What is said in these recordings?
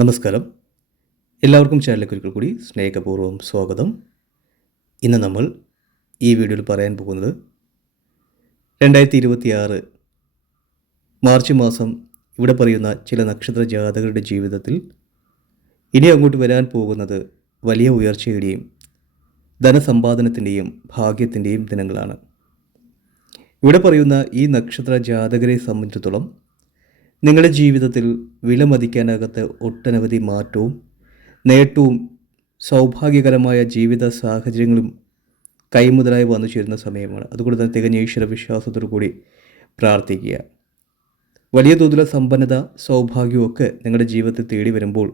നമസ്കാരം. എല്ലാവർക്കും ചാനലിലേക്ക് ഒരിക്കൽ കൂടി സ്നേഹപൂർവ്വം സ്വാഗതം. ഇന്ന് നമ്മൾ ഈ വീഡിയോയിൽ പറയാൻ പോകുന്നത് 2026 മാർച്ച് മാസം ഇവിടെ പറയുന്ന ചില നക്ഷത്ര ജാതകരുടെ ജീവിതത്തിൽ ഇനി അങ്ങോട്ട് വരാൻ പോകുന്നത് വലിയ ഉയർച്ചയുടെയും ധനസമ്പാദനത്തിൻ്റെയും ഭാഗ്യത്തിൻ്റെയും ദിനങ്ങളാണ്. ഇവിടെ പറയുന്ന ഈ നക്ഷത്ര ജാതകരെ സംബന്ധിച്ചിടത്തോളം നിങ്ങളുടെ ജീവിതത്തിൽ വിലമതിക്കാനാകാത്ത ഒട്ടനവധി മാറ്റവും നേട്ടവും സൗഭാഗ്യകരമായ ജീവിത സാഹചര്യങ്ങളും കൈമുതലായി വന്നു ചേരുന്ന സമയമാണ്. അതുകൊണ്ട് തന്നെ തികഞ്ഞ ഈശ്വര വിശ്വാസത്തോടു കൂടി പ്രാർത്ഥിക്കുക. വലിയ തോതിലുള്ള സമ്പന്നത സൗഭാഗ്യവും ഒക്കെ നിങ്ങളുടെ ജീവിതത്തിൽ തേടി വരുമ്പോൾ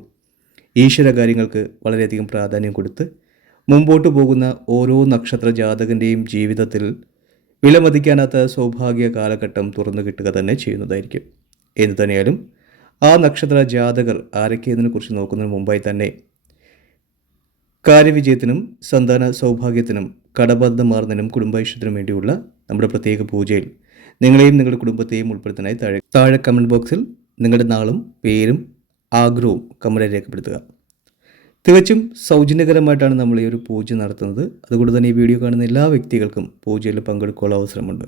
ഈശ്വര കാര്യങ്ങൾക്ക് വളരെയധികം പ്രാധാന്യം കൊടുത്ത് മുമ്പോട്ട് പോകുന്ന ഓരോ നക്ഷത്ര ജാതകൻ്റെയും ജീവിതത്തിൽ വിലമതിക്കാനാത്ത സൗഭാഗ്യ കാലഘട്ടം തുറന്നു കിട്ടുക തന്നെ ചെയ്യുന്നതായിരിക്കും. എന്ന് തന്നെയാലും ആ നക്ഷത്ര ജാതകർ ആരൊക്കെയെന്നതിനെക്കുറിച്ച് നോക്കുന്നതിന് മുമ്പായി തന്നെ കാര്യവിജയത്തിനും സന്താന സൗഭാഗ്യത്തിനും കടബാധ്യത കുടുംബൈശ്വര്യത്തിനും വേണ്ടിയുള്ള നമ്മുടെ പ്രത്യേക പൂജയിൽ നിങ്ങളെയും നിങ്ങളുടെ കുടുംബത്തെയും ഉൾപ്പെടുത്താനായി താഴെ കമൻറ്റ് ബോക്സിൽ നിങ്ങളുടെ നാളും പേരും ആഗ്രഹവും കമൻറ്റായി രേഖപ്പെടുത്തുക. തികച്ചും സൗജന്യകരമായിട്ടാണ് നമ്മൾ ഈ ഒരു പൂജ നടത്തുന്നത്. അതുകൊണ്ട് തന്നെ ഈ വീഡിയോ കാണുന്ന എല്ലാ വ്യക്തികൾക്കും പൂജയിൽ പങ്കെടുക്കാനുള്ള അവസരമുണ്ട്.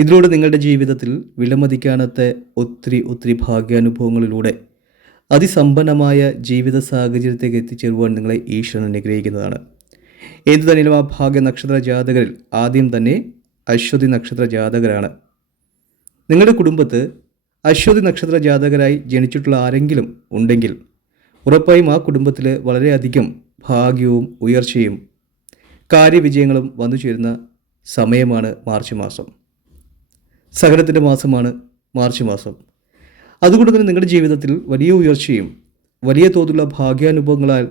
ഇതിലൂടെ നിങ്ങളുടെ ജീവിതത്തിൽ വിലമതിക്കാനത്ത ഒത്തിരി ഭാഗ്യാനുഭവങ്ങളിലൂടെ അതിസമ്പന്നമായ ജീവിത സാഹചര്യത്തേക്ക് എത്തിച്ചേരുവാൻ നിങ്ങളെ ഈശ്വരൻ അനുഗ്രഹിക്കുന്നതാണ്. എന്തു തന്നെയും ആ ഭാഗ്യ നക്ഷത്ര ജാതകരിൽ ആദ്യം തന്നെ അശ്വതി നക്ഷത്ര ജാതകരാണ്. നിങ്ങളുടെ കുടുംബത്ത് അശ്വതി നക്ഷത്ര ജാതകരായി ജനിച്ചിട്ടുള്ള ആരെങ്കിലും ഉണ്ടെങ്കിൽ ഉറപ്പായും ആ കുടുംബത്തിൽ വളരെയധികം ഭാഗ്യവും ഉയർച്ചയും കാര്യവിജയങ്ങളും വന്നു ചേരുന്ന സമയമാണ് മാർച്ച് മാസം. സഹനത്തിൻ്റെ മാസമാണ് മാർച്ച് മാസം. അതുകൊണ്ട് തന്നെ നിങ്ങളുടെ ജീവിതത്തിൽ വലിയ ഉയർച്ചയും വലിയ തോതിലുള്ള ഭാഗ്യാനുഭവങ്ങളാൽ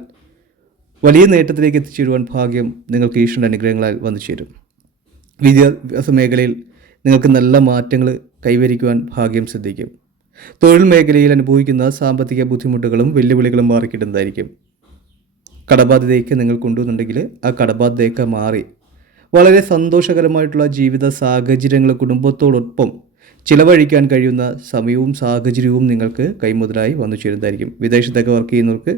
വലിയ നേട്ടത്തിലേക്ക് എത്തിച്ചേരുവാൻ ഭാഗ്യം നിങ്ങൾക്ക് ഈശ്വരൻ്റെ അനുഗ്രഹങ്ങളാൽ വന്നു ചേരും. വിദ്യാഭ്യാസ മേഖലയിൽ നിങ്ങൾക്ക് നല്ല മാറ്റങ്ങൾ കൈവരിക്കുവാൻ ഭാഗ്യം സിദ്ധിക്കും. തൊഴിൽ മേഖലയിൽ അനുഭവിക്കുന്ന സാമ്പത്തിക ബുദ്ധിമുട്ടുകളും വെല്ലുവിളികളും മാറിക്കിട്ടുന്നതായിരിക്കും. കടബാധ്യതയൊക്കെ നിങ്ങൾ കൊണ്ടുവന്നുണ്ടെങ്കിൽ ആ കടബാധ്യതയൊക്കെ മാറി വളരെ സന്തോഷകരമായിട്ടുള്ള ജീവിത സാഹചര്യങ്ങൾ കുടുംബത്തോടൊപ്പം ചിലവഴിക്കാൻ കഴിയുന്ന സമയവും സാഹചര്യവും നിങ്ങൾക്ക് കൈമുതലായി വന്നു ചേരുന്നതായിരിക്കും. വിദേശത്തൊക്കെ വർക്ക് ചെയ്യുന്നവർക്ക്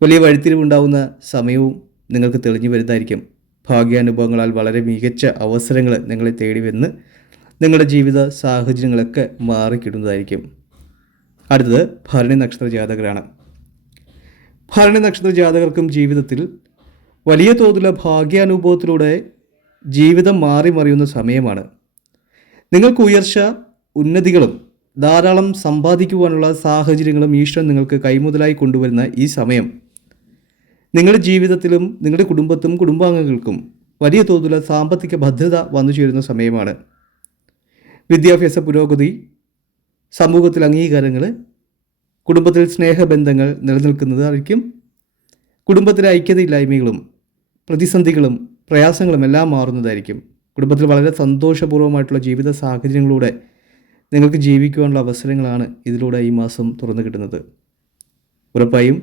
വലിയ വഴിത്തിരിവുണ്ടാവുന്ന സമയവും നിങ്ങൾക്ക് തെളിഞ്ഞു വരുന്നതായിരിക്കും. ഭാഗ്യാനുഭവങ്ങളാൽ വളരെ മികച്ച അവസരങ്ങൾ നിങ്ങളെ തേടി വന്ന് നിങ്ങളുടെ ജീവിത സാഹചര്യങ്ങളൊക്കെ മാറിക്കിടുന്നതായിരിക്കും. അടുത്തത് ഭരണി നക്ഷത്ര ജാതകരാണ്. ഭരണി നക്ഷത്ര ജാതകർക്കും ജീവിതത്തിൽ വലിയ തോതിലുള്ള ഭാഗ്യാനുഭവത്തിലൂടെ ജീവിതം മാറി മറിയുന്ന സമയമാണ്. നിങ്ങൾക്ക് ഉയർച്ച ഉന്നതികളും ധാരാളം സമ്പാദിക്കുവാനുള്ള സാഹചര്യങ്ങളും ഈശ്വരൻ നിങ്ങൾക്ക് കൈമുതലായി കൊണ്ടുവരുന്ന ഈ സമയം നിങ്ങളുടെ ജീവിതത്തിലും നിങ്ങളുടെ കുടുംബാംഗങ്ങൾക്കും വലിയ തോതിലുള്ള സാമ്പത്തിക ഭദ്രത വന്നു ചേരുന്ന സമയമാണ്. വിദ്യാഭ്യാസ പുരോഗതി, സമൂഹത്തിൽ അംഗീകാരങ്ങൾ, കുടുംബത്തിൽ സ്നേഹബന്ധങ്ങൾ നിലനിൽക്കുന്നതായിരിക്കും. കുടുംബത്തിലെ ഐക്യതയില്ലായ്മകളും പ്രതിസന്ധികളും പ്രയാസങ്ങളും എല്ലാം മാറുന്നതായിരിക്കും. കുടുംബത്തിൽ വളരെ സന്തോഷപൂർവ്വമായിട്ടുള്ള ജീവിത സാഹചര്യങ്ങളിലൂടെ നിങ്ങൾക്ക് ജീവിക്കുവാനുള്ള അവസരങ്ങളാണ് ഇതിലൂടെ ഈ മാസം തുറന്നു കിട്ടുന്നത്. ഉറപ്പായും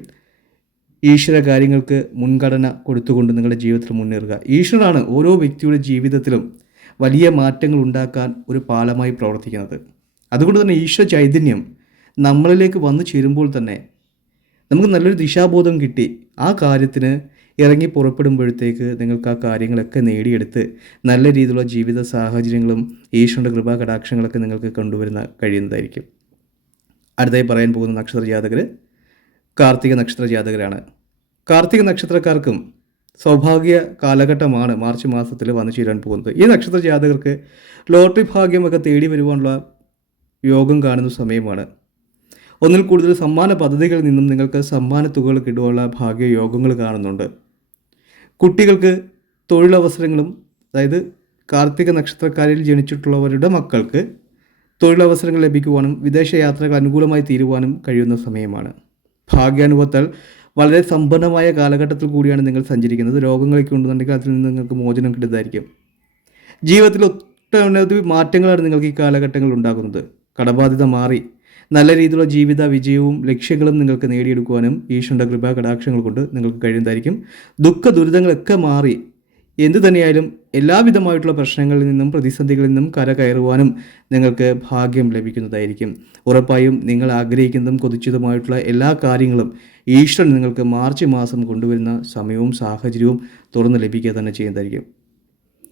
ഈശ്വര കാര്യങ്ങൾക്ക് മുൻഗണന കൊടുത്തുകൊണ്ട് നിങ്ങളുടെ ജീവിതത്തിൽ മുന്നേറുക. ഈശ്വരനാണ് ഓരോ വ്യക്തിയുടെ ജീവിതത്തിലും വലിയ മാറ്റങ്ങൾ ഉണ്ടാക്കാൻ ഒരു പാലമായി പ്രവർത്തിക്കുന്നത്. അതുകൊണ്ട് തന്നെ ഈശ്വര ചൈതന്യം നമ്മളിലേക്ക് വന്നു ചേരുമ്പോൾ തന്നെ നമുക്ക് നല്ലൊരു ദിശാബോധം കിട്ടി ആ കാര്യത്തിന് ഇറങ്ങി പുറപ്പെടുമ്പോഴത്തേക്ക് നിങ്ങൾക്ക് ആ കാര്യങ്ങളൊക്കെ നേടിയെടുത്ത് നല്ല രീതിയിലുള്ള ജീവിത സാഹചര്യങ്ങളും ഈശ്വരൻ്റെ കൃപാ കടാക്ഷങ്ങളൊക്കെ നിങ്ങൾക്ക് കൊണ്ടുവരുന്ന കഴിയുന്നതായിരിക്കും. അടുത്തായി പറയാൻ പോകുന്ന നക്ഷത്ര ജാതകർ കാർത്തിക നക്ഷത്ര ജാതകരാണ്. കാർത്തിക നക്ഷത്രക്കാർക്കും സൗഭാഗ്യ കാലഘട്ടമാണ് മാർച്ച് മാസത്തിൽ വന്നു ചേരാൻ പോകുന്നത്. ഈ നക്ഷത്ര ജാതകർക്ക് ലോട്ടറി ഭാഗ്യമൊക്കെ തേടി വരുവാനുള്ള യോഗം കാണുന്ന സമയമാണ്. ഒന്നിൽ കൂടുതൽ സമ്മാന പദ്ധതികളിൽ നിന്നും നിങ്ങൾക്ക് സമ്മാന തുകകൾ കിട്ടുവാനുള്ള ഭാഗ്യയോഗങ്ങൾ കാണുന്നുണ്ട്. കുട്ടികൾക്ക് തൊഴിലവസരങ്ങളും, അതായത് കാർത്തിക നക്ഷത്രക്കാരിൽ ജനിച്ചിട്ടുള്ളവരുടെ മക്കൾക്ക് തൊഴിലവസരങ്ങൾ ലഭിക്കുവാനും വിദേശ യാത്രകൾ അനുകൂലമായി തീരുവാനും കഴിയുന്ന സമയമാണ്. ഭാഗ്യാനുഭവത്താൽ വളരെ സമ്പന്നമായ കാലഘട്ടത്തിൽ കൂടിയാണ് നിങ്ങൾ സഞ്ചരിക്കുന്നത്. രോഗങ്ങളൊക്കെ ഉണ്ടെന്നുണ്ടെങ്കിൽ അതിൽ നിന്ന് നിങ്ങൾക്ക് മോചനം കിട്ടുന്നതായിരിക്കും. ജീവിതത്തിൽ ഒട്ടനവധി മാറ്റങ്ങളാണ് നിങ്ങൾക്ക് ഈ കാലഘട്ടങ്ങളിൽ ഉണ്ടാകുന്നത്. കടബാധ്യത മാറി നല്ല രീതിയിലുള്ള ജീവിത വിജയവും ലക്ഷ്യങ്ങളും നിങ്ങൾക്ക് നേടിയെടുക്കുവാനും ഈശ്വരൻ്റെ കൃപാ കടാക്ഷങ്ങൾ കൊണ്ട് നിങ്ങൾക്ക് കഴിയുന്നതായിരിക്കും. ദുഃഖ ദുരിതങ്ങളൊക്കെ മാറി എന്തു തന്നെയായാലും എല്ലാവിധമായിട്ടുള്ള പ്രശ്നങ്ങളിൽ നിന്നും പ്രതിസന്ധികളിൽ നിന്നും കരകയറുവാനും നിങ്ങൾക്ക് ഭാഗ്യം ലഭിക്കുന്നതായിരിക്കും. ഉറപ്പായും നിങ്ങൾ ആഗ്രഹിക്കുന്നതും കൊതിച്ചതുമായിട്ടുള്ള എല്ലാ കാര്യങ്ങളും ഈശ്വരൻ നിങ്ങൾക്ക് മാർച്ച് മാസം കൊണ്ടുവരുന്ന സമയവും സാഹചര്യവും തുറന്ന് ലഭിക്കുക തന്നെ ചെയ്യുന്നതായിരിക്കും.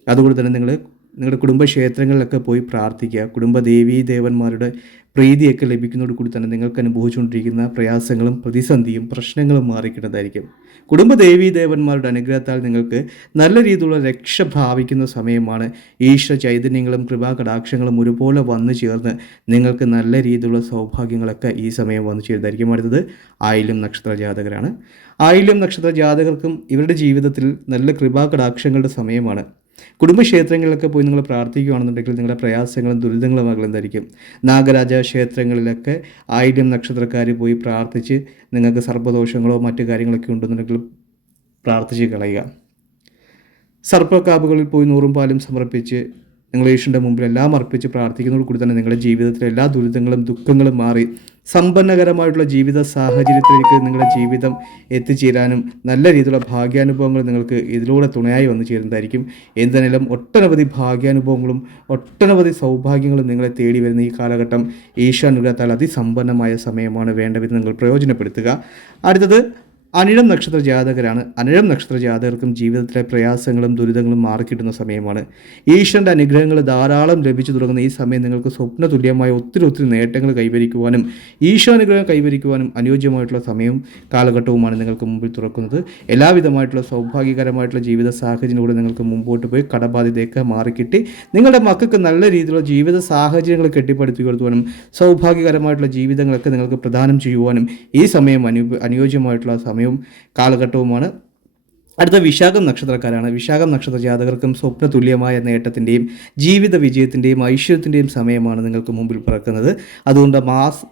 അതുകൊണ്ട് തന്നെ നിങ്ങളുടെ കുടുംബക്ഷേത്രങ്ങളിലൊക്കെ പോയി പ്രാർത്ഥിക്കുക. കുടുംബദേവീ ദേവന്മാരുടെ പ്രീതിയൊക്കെ ലഭിക്കുന്നതോടുകൂടി തന്നെ നിങ്ങൾക്ക് അനുഭവിച്ചുകൊണ്ടിരിക്കുന്ന പ്രയാസങ്ങളും പ്രതിസന്ധിയും പ്രശ്നങ്ങളും മാറിക്കിട്ടതായിരിക്കും. കുടുംബദേവീ ദേവന്മാരുടെ അനുഗ്രഹത്താൽ നിങ്ങൾക്ക് നല്ല രീതിയിലുള്ള രക്ഷ പ്രാപിക്കുന്ന സമയമാണ്. ഈശ്വര ചൈതന്യങ്ങളും കൃപാകടാക്ഷങ്ങളും ഒരുപോലെ വന്നു ചേർന്ന് നിങ്ങൾക്ക് നല്ല രീതിയിലുള്ള സൗഭാഗ്യങ്ങളൊക്കെ ഈ സമയം വന്നു ചേരുന്നതായിരിക്കും. അടുത്തത് ആയില്യം നക്ഷത്ര ജാതകരാണ്. ആയില്യം നക്ഷത്ര ജാതകർക്കും ഇവരുടെ ജീവിതത്തിൽ നല്ല കൃപാകടാക്ഷങ്ങളുടെ സമയമാണ്. കുടുംബക്ഷേത്രങ്ങളിലൊക്കെ പോയി നിങ്ങൾ പ്രാർത്ഥിക്കുകയാണെന്നുണ്ടെങ്കിൽ നിങ്ങളുടെ പ്രയാസങ്ങളും ദുരിതങ്ങളും അകലുന്നതായിരിക്കും. നാഗരാജ ക്ഷേത്രങ്ങളിലൊക്കെ ആയില്യം നക്ഷത്രക്കാർ പോയി പ്രാർത്ഥിച്ച് നിങ്ങൾക്ക് സർപ്പദോഷങ്ങളോ മറ്റു കാര്യങ്ങളൊക്കെ ഉണ്ടെന്നുണ്ടെങ്കിൽ പ്രാർത്ഥിച്ച് കളയുക. സർപ്പക്കാവുകളിൽ പോയി നൂറും പാലും സമർപ്പിച്ച് നിങ്ങൾ ഈശ്വരൻ്റെ മുമ്പിൽ എല്ലാം അർപ്പിച്ച് പ്രാർത്ഥിക്കുന്നതോട് കൂടി തന്നെ നിങ്ങളുടെ ജീവിതത്തിലെ എല്ലാ ദുരിതങ്ങളും ദുഃഖങ്ങളും മാറി സമ്പന്നകരമായിട്ടുള്ള ജീവിത സാഹചര്യത്തിലേക്ക് നിങ്ങളുടെ ജീവിതം എത്തിച്ചേരാനും നല്ല രീതിയിലുള്ള ഭാഗ്യാനുഭവങ്ങൾ നിങ്ങൾക്ക് ഇതിലൂടെ തുണയായി വന്നു ചേരുന്നതായിരിക്കും. എന്തിനാലും ഒട്ടനവധി ഭാഗ്യാനുഭവങ്ങളും ഒട്ടനവധി സൗഭാഗ്യങ്ങളും നിങ്ങളെ തേടി വരുന്ന ഈ കാലഘട്ടം ഈശ്വരാനുഗ്രഹത്താൽ അതിസമ്പന്നമായ സമയമാണ്. വേണ്ടവിധം നിങ്ങൾ പ്രയോജനപ്പെടുത്തുക. അടുത്തത് അനിഴം നക്ഷത്ര ജാതകരാണ്. അനിഴം നക്ഷത്ര ജാതകർക്കും ജീവിതത്തിലെ പ്രയാസങ്ങളും ദുരിതങ്ങളും മാറിക്കിട്ടുന്ന സമയമാണ്. ഈശ്വരൻ്റെ അനുഗ്രഹങ്ങൾ ധാരാളം ലഭിച്ചു തുടങ്ങുന്ന ഈ സമയം നിങ്ങൾക്ക് സ്വപ്ന തുല്യമായ ഒത്തിരി നേട്ടങ്ങൾ കൈവരിക്കുവാനും ഈശ്വരാനുഗ്രഹം കൈവരിക്കുവാനും അനുയോജ്യമായിട്ടുള്ള സമയവും കാലഘട്ടവുമാണ് നിങ്ങൾക്ക് മുമ്പിൽ തുറക്കുന്നത്. എല്ലാവിധമായിട്ടുള്ള സൗഭാഗ്യകരമായിട്ടുള്ള ജീവിത സാഹചര്യങ്ങളിലൂടെ നിങ്ങൾക്ക് മുമ്പോട്ട് പോയി കടബാധ്യതയൊക്കെ മാറിക്കിട്ടി നിങ്ങളുടെ മക്കൾക്ക് നല്ല രീതിയിലുള്ള ജീവിത സാഹചര്യങ്ങൾ കെട്ടിപ്പടുത്തി കൊടുക്കുവാനും സൗഭാഗ്യകരമായിട്ടുള്ള ജീവിതങ്ങളൊക്കെ നിങ്ങൾക്ക് പ്രദാനം ചെയ്യുവാനും ഈ സമയം അനുയോജ്യമായിട്ടുള്ള സമയവും കാലഘട്ടവുമാണ്. അടുത്ത വിശാഖം നക്ഷത്രക്കാരാണ്. വിശാഖം നക്ഷത്ര ജാതകർക്കും സ്വപ്ന തുല്യമായ നേട്ടത്തിൻ്റെയും ജീവിത വിജയത്തിൻ്റെയും ഐശ്വര്യത്തിൻ്റെയും സമയമാണ് നിങ്ങൾക്ക് മുമ്പിൽ പിറക്കുന്നത്. അതുകൊണ്ട്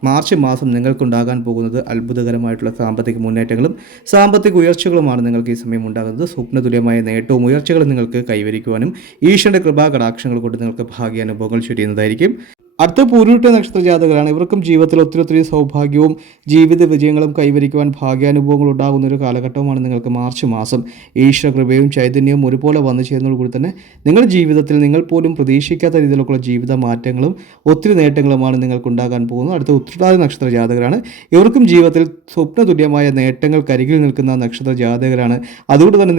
മാർച്ച് മാസം നിങ്ങൾക്കുണ്ടാകാൻ പോകുന്നത് അത്ഭുതകരമായിട്ടുള്ള സാമ്പത്തിക മുന്നേറ്റങ്ങളും സാമ്പത്തിക ഉയർച്ചകളുമാണ് നിങ്ങൾക്ക് ഈ സമയം ഉണ്ടാകുന്നത്. സ്വപ്ന തുല്യമായ നേട്ടവും ഉയർച്ചകളും നിങ്ങൾക്ക് കൈവരിക്കുവാനും ഈശ്വരൻ്റെ കൃപാകടാക്ഷങ്ങൾ കൊണ്ട് നിങ്ങൾക്ക് ഭാഗ്യാനുഭവങ്ങൾ ചൊരിയുന്നതായിരിക്കും. അടുത്ത പൂരുരുട്ട നക്ഷത്ര ജാതകരാണ്. ഇവർക്കും ജീവിതത്തിൽ ഒത്തിരി സൗഭാഗ്യവും ജീവിത വിജയങ്ങളും കൈവരിക്കുവാൻ ഭാഗ്യാനുഭവങ്ങൾ ഉണ്ടാകുന്ന ഒരു കാലഘട്ടവുമാണ് നിങ്ങൾക്ക് മാർച്ച് മാസം. ഈശ്വര കൃപയും ചൈതന്യവും ഒരുപോലെ വന്നു ചേരുന്നതോടുകൂടി തന്നെ നിങ്ങളുടെ ജീവിതത്തിൽ നിങ്ങൾ പോലും പ്രതീക്ഷിക്കാത്ത രീതിയിലുള്ള ജീവിത മാറ്റങ്ങളും ഒത്തിരി നേട്ടങ്ങളുമാണ് നിങ്ങൾക്കുണ്ടാകാൻ പോകുന്നത്. അടുത്ത ഉത്രട്ടാതി നക്ഷത്ര ജാതകരാണ്. ഇവർക്കും ജീവിതത്തിൽ സ്വപ്ന തുല്യമായ നേട്ടങ്ങൾക്കരികിൽ നിൽക്കുന്ന നക്ഷത്ര ജാതകരാണ്. അതുകൊണ്ട് തന്നെ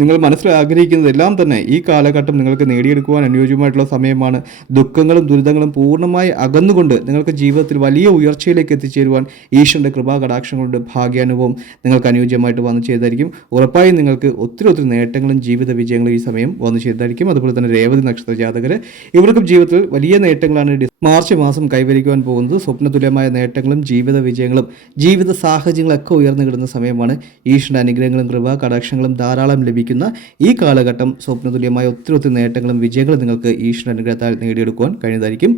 നിങ്ങൾ മനസ്സിൽ ആഗ്രഹിക്കുന്നതെല്ലാം തന്നെ ഈ കാലഘട്ടം നിങ്ങൾക്ക് നേടിയെടുക്കുവാൻ അനുയോജ്യമായിട്ടുള്ള സമയമാണ്. ദുഃഖങ്ങളും ദുരിതങ്ങളും പൂർണ്ണമായി അകന്നുകൊണ്ട് നിങ്ങൾക്ക് ജീവിതത്തിൽ വലിയ ഉയർച്ചയിലേക്ക് എത്തിച്ചേരുവാൻ ഈശ്വരൻ്റെ കൃപാകടാക്ഷങ്ങളുടെ ഭാഗ്യാനുഭവം നിങ്ങൾക്ക് അനുയോജ്യമായിട്ട് വന്നു ചെയ്തായിരിക്കും. ഉറപ്പായും നിങ്ങൾക്ക് ഒത്തിരി നേട്ടങ്ങളും ജീവിത വിജയങ്ങളും ഈ സമയം വന്നു ചെയ്തായിരിക്കും. അതുപോലെ തന്നെ രേവതി നക്ഷത്ര ജാതകർ ഇവർക്കും ജീവിതത്തിൽ വലിയ നേട്ടങ്ങളാണ് മാർച്ച് മാസം കൈവരിക്കുവാൻ പോകുന്നത്. സ്വപ്നതുല്യമായ നേട്ടങ്ങളും ജീവിത വിജയങ്ങളും ജീവിത സാഹചര്യങ്ങളൊക്കെ ഉയർന്നു കിടുന്ന സമയമാണ്. ഈശ്വരൻ്റെ അനുഗ്രഹങ്ങളും കൃപാകടാക്ഷങ്ങളും ധാരാളം ലഭിക്കുന്ന ഈ കാലഘട്ടം സ്വപ്നതുല്യമായ ഒത്തിരി നേട്ടങ്ങളും വിജയങ്ങളും നിങ്ങൾക്ക് ഈശ്വരൻ്റെ അനുഗ്രഹത്താൽ നേടിയെടുക്കുവാൻ കഴിയുന്നതായിരിക്കും.